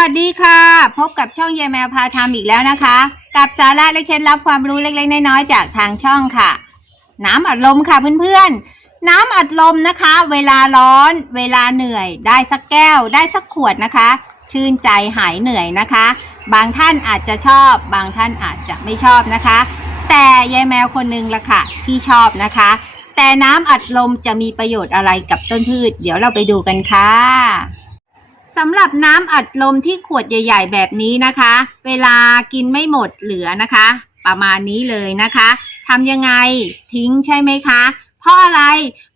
วัสดีค่ะ พบกับช่องยายแมวพาทำอีกแล้วนะคะ กับสาระและเคล็ดลับความรู้เล็กๆน้อยๆจากทางช่องค่ะ น้ำอัดลมค่ะเพื่อนๆ น้ำอัดลมนะคะ เวลาร้อน เวลาเหนื่อย ได้สักแก้ว ได้สักขวดนะคะ ชื่นใจหายเหนื่อยนะคะ บางท่านอาจจะชอบ บางท่านอาจจะไม่ชอบนะคะ แต่ยายแมวคนหนึงละค่ะที่ชอบนะคะ แต่น้ำอัดลมจะมีประโยชน์อะไรกับต้นพืช เดี๋ยวเราไปดูกันค่ะ สำหรับน้ำอัดลมที่ขวดใหญ่ ๆ แบบนี้นะคะ เวลากินไม่หมดเหลือนะคะ ประมาณนี้เลยนะคะทำยังไงทิ้งใช่ไหมคะ เพราะอะไร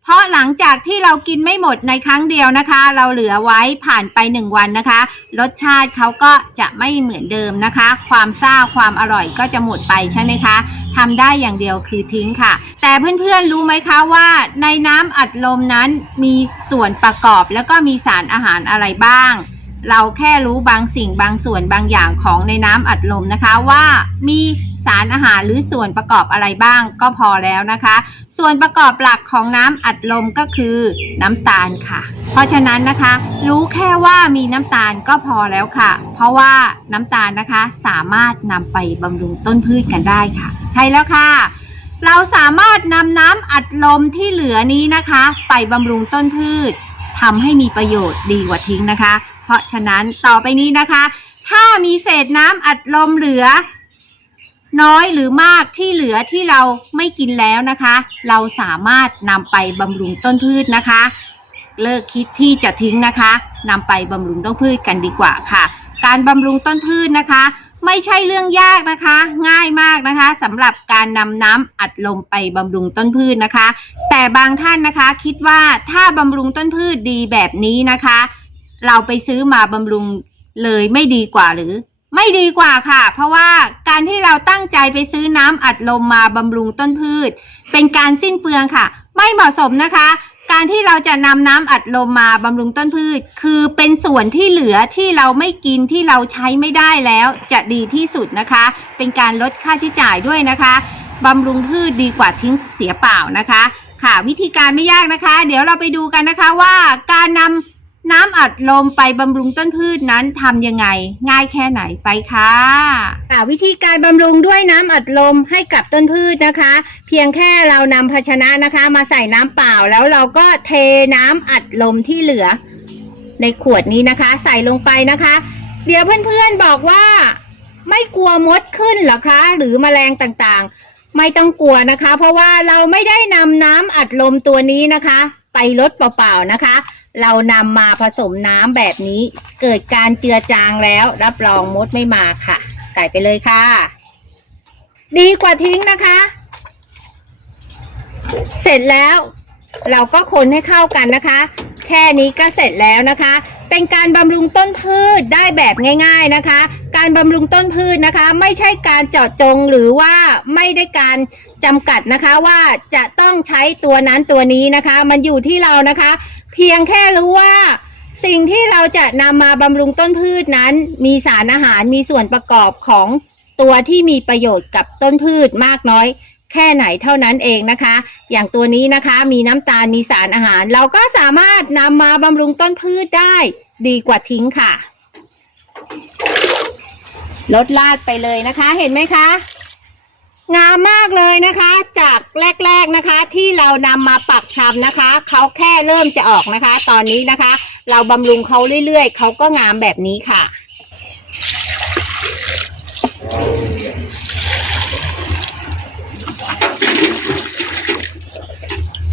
เพราะหลังจากที่เรากินไม่หมดในครั้งเดียวนะคะ เราเหลือไว้ผ่านไปหนึ่งวันนะคะ รสชาติเขาก็จะไม่เหมือนเดิมนะคะ ความซ่าความอร่อยก็จะหมดไปใช่ไหมคะ ทำได้อย่างเดียวคือทิ้งค่ะ แต่เพื่อนๆรู้ไหมคะว่าในน้ำอัดลมนั้นมีส่วนประกอบแล้วก็มีสารอาหารอะไรบ้าง เราแค่รู้บางสิ่งบางส่วนบางอย่างของในน้ำอัดลมนะคะว่ามี สารอาหารหรือส่วนประกอบอะไรบ้างก็พอแล้วนะคะ ส่วนประกอบหลักของน้ำอัดลมก็คือน้ำตาลค่ะ เพราะฉะนั้นนะคะ รู้แค่ว่ามีน้ำตาลก็พอแล้วค่ะ เพราะว่าน้ำตาลนะคะสามารถนำไปบำรุงต้นพืชกันได้ค่ะ ใช่แล้วค่ะเราสามารถนำน้ำอัดลมที่เหลือนี้นะคะ ไปบำรุงต้นพืชทำให้มีประโยชน์ดีกว่าทิ้งนะคะ เพราะฉะนั้นต่อไปนี้นะคะ ถ้ามีเศษน้ำอัดลมเหลือ น้อยหรือมากที่เหลือที่เราไม่กินแล้วนะคะ เราสามารถนำไปบำรุงต้นพืชนะคะ เลิกคิดที่จะทิ้งนะคะนำไปบำรุงต้นพืชกันดีกว่าค่ะ การบำรุงต้นพืชนะคะ ไม่ใช่เรื่องยากนะคะ ง่ายมากนะคะสำหรับการนำน้ำอัดลมไปบำรุงต้นพืชนะคะ แต่บางท่านนะคะคิดว่าถ้าบำรุงต้นพืชดีแบบนี้นะคะ เราไปซื้อมาบำรุงเลยไม่ดีกว่าหรือ ไม่ดีกว่าค่ะ เพราะว่าการที่เราตั้งใจไปซื้อน้ำอัดลมมาบำรุงต้นพืช เป็นการสิ้นเปลืองค่ะ ไม่เหมาะสมนะคะ การที่เราจะนำน้ำอัดลมมาบำรุงต้นพืช คือเป็นส่วนที่เหลือที่เราไม่กินที่เราใช้ไม่ได้แล้วจะดีที่สุดนะคะ เป็นการลดค่าใช้จ่ายด้วยนะคะบำรุงพืชดีกว่าทิ้งเสียเปล่านะคะ ค่ะวิธีการไม่ยากนะคะ เดี๋ยวเราไปดูกันนะคะว่าการนำ น้ำอัดลมไปบำรุงต้นพืชนั้นทำยังไง ง่ายแค่ไหนไปค่ะค่ะวิธีการบำรุงด้วยน้ำอัดลมให้กับต้นพืชนะคะ เพียงแค่เรานำภาชนะนะคะ มาใส่น้ำเปล่าแล้วเราก็เทน้ำอัดลมที่เหลือ ในขวดนี้นะคะ ใส่ลงไปนะคะ เดี๋ยวเพื่อนๆบอกว่า ไม่กลัวมดขึ้นหรอคะ หรือแมลงต่างๆ ไม่ต้องกลัวนะคะ เพราะว่าเราไม่ได้นำน้ำอัดลมตัวนี้นะคะ ไปลดเปล่าๆนะคะ เรานำมาผสมน้ำแบบนี้ เกิดการเจือจางแล้ว รับรองมดไม่มาค่ะ ใส่ไปเลยค่ะ ดีกว่าทิ้งนะคะ เสร็จแล้ว เราก็คนให้เข้ากันนะคะ แค่นี้ก็เสร็จแล้วนะคะ เป็นการบำรุงต้นพืชได้แบบง่าย ๆนะคะ การบำรุงต้นพืชนะคะ ไม่ใช่การเจาะจงหรือว่าไม่ได้การจำกัดนะคะว่าจะต้องใช้ตัวนั้นตัวนี้นะคะ มันอยู่ที่เรานะคะ เพียงแค่รู้ว่าสิ่งที่เราจะนำมาบำรุงต้นพืชนั้น มีสารอาหารมีส่วนประกอบของตัวที่มีประโยชน์กับต้นพืชมากน้อย แค่ไหนเท่านั้นเองนะคะ อย่างตัวนี้นะคะมีน้ำตาลมีสารอาหาร เราก็สามารถนำมาบำรุงต้นพืชได้ดีกว่าทิ้งค่ะ ลดลาดไปเลยนะคะ เห็นไหมคะ งามมากเลยนะคะ จากแรก ๆนะคะ ที่เรานำมาปักชำนะคะเขาแค่เริ่มจะออกนะคะ ตอนนี้นะคะ เราบำรุงเขาเรื่อยๆเขาก็งามแบบนี้ค่ะ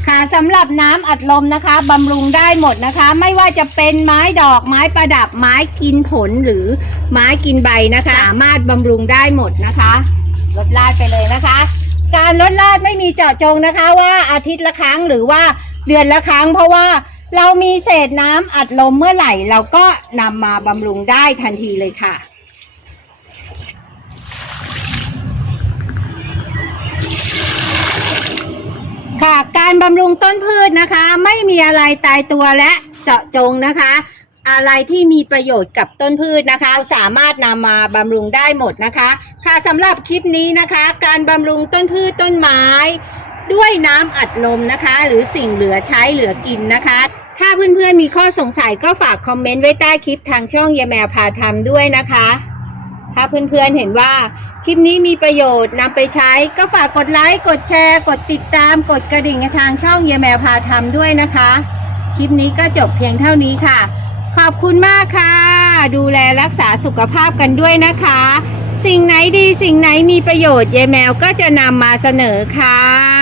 ค่ะสำหรับน้ำอัดลมนะคะบำรุงได้หมดนะคะ ไม่ว่าจะเป็นไม้ดอกไม้ประดับไม้กินผลหรือ ไม้กินใบนะคะ สามารถบำรุงได้หมดนะคะลดลาดไปเลยนะคะ การลดลาดไม่มีเจาะจงนะคะ ว่าอาทิตย์ละครั้งหรือว่าเดือนละครั้ง เพราะว่าเรามีเศษน้ำอัดลมเมื่อไหร่ เราก็นำมาบำรุงได้ทันทีเลยค่ะค่ะการบำรุงต้นพืชนะคะ ไม่มีอะไรตายตัวและเจาะจงนะคะ อะไรที่มีประโยชน์กับต้นพืชนะคะ สามารถนำมาบำรุงได้หมดนะคะ ค่ะสำหรับคลิปนี้นะคะ การบำรุงต้นพืชต้นไม้ ด้วยน้ำอัดลมนะคะ หรือสิ่งเหลือใช้เหลือกินนะคะ ถ้าเพื่อนๆมีข้อสงสัยก็ฝากคอมเมนต์ไว้ใต้คลิปทางช่องยายแมวพาทำด้วยนะคะ ถ้าเพื่อนๆเห็นว่าคลิปนี้มีประโยชน์นำไปใช้ก็ฝากกดไลค์ กดแชร์ กดติดตาม กดกระดิ่งทางช่องยายแมวพาทำด้วยนะคะ คลิปนี้ก็จบเพียงเท่านี้ค่ะ ขอบคุณมากค่ะ ดูแลรักษาสุขภาพกันด้วยนะคะ สิ่งไหนดีสิ่งไหนมีประโยชน์ยายแมวก็จะนำมาเสนอค่ะ